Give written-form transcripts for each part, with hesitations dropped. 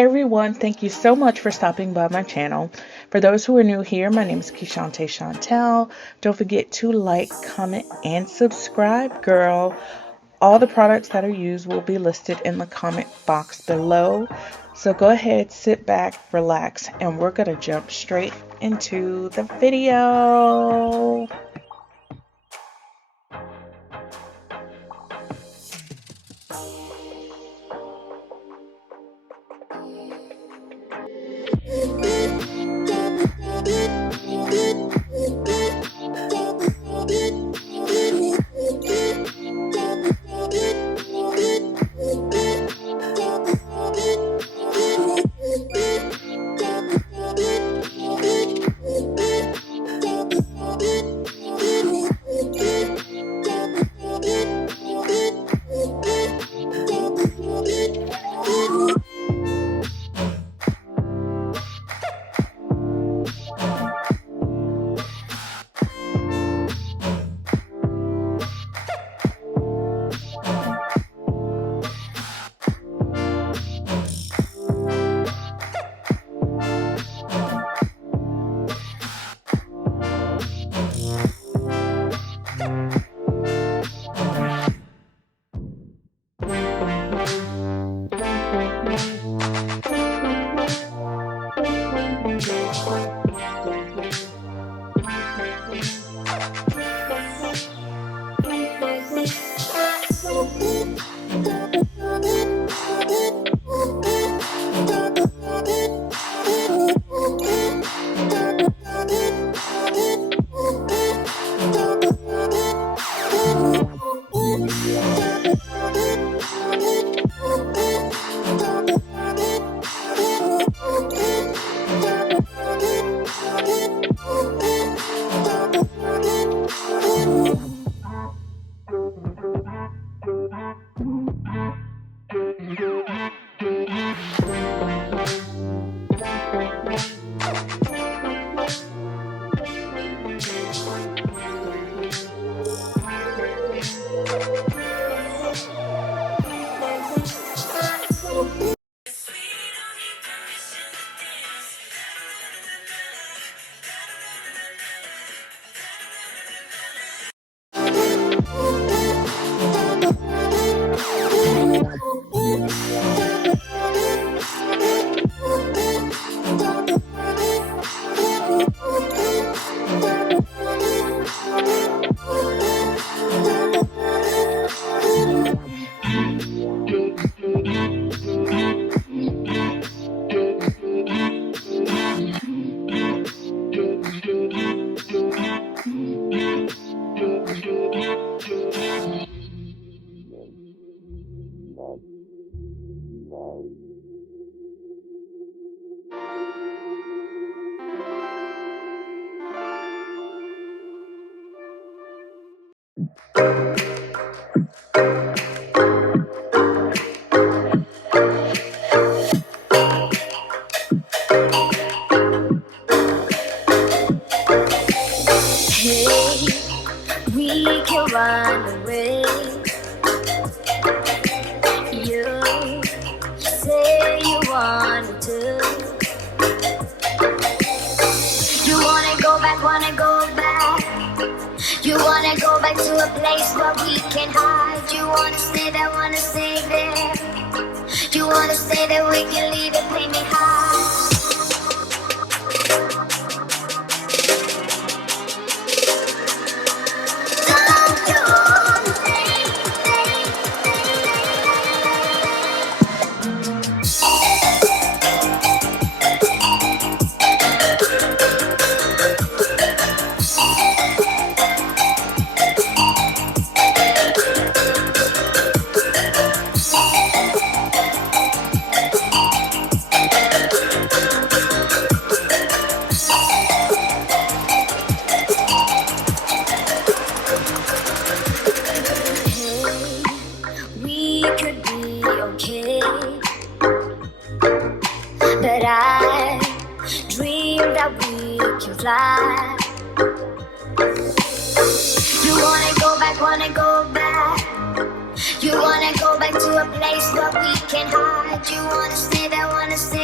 Hey everyone, thank you so much for stopping by my channel. For those who are new here, my name is Keshante Chantel. Don't forget to like, comment, and subscribe, girl. All the products that are used will be listed in the comment box below. So go ahead, sit back, relax, and we're going to jump straight into the video. We can run away. You say you want to. You wanna go back, wanna go back. You wanna go back to a place where we can hide. You wanna stay there, wanna stay there. You wanna stay there, we can leave it, play me high. But I dream that we can fly. You wanna go back, wanna go back. You wanna go back to a place where we can hide. You wanna stay there, wanna stay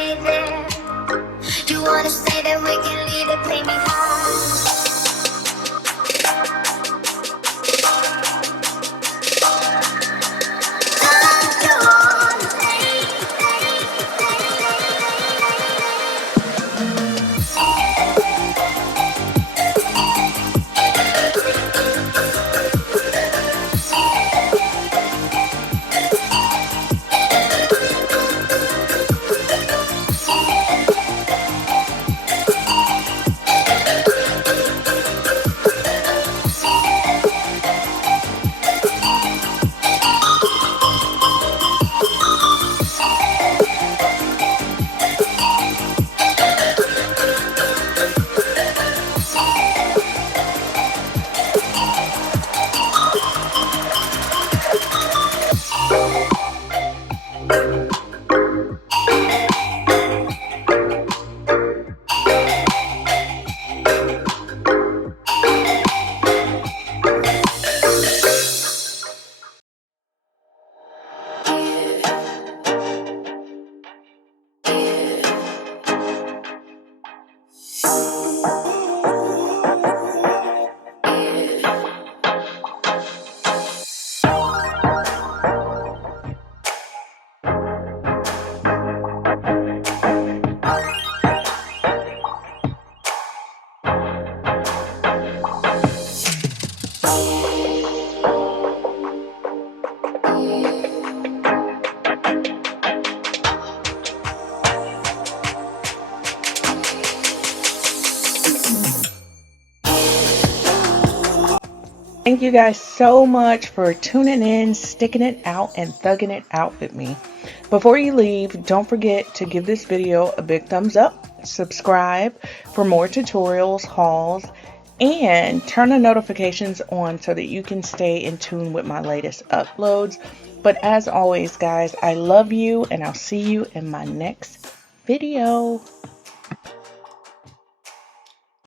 Thank you guys so much for tuning in, sticking it out, and thugging it out with me. Before you leave, don't forget to give this video a big thumbs up, subscribe for more tutorials, hauls, and turn the notifications on so that you can stay in tune with my latest uploads. But as always, guys, I love you, and I'll see you in my next video.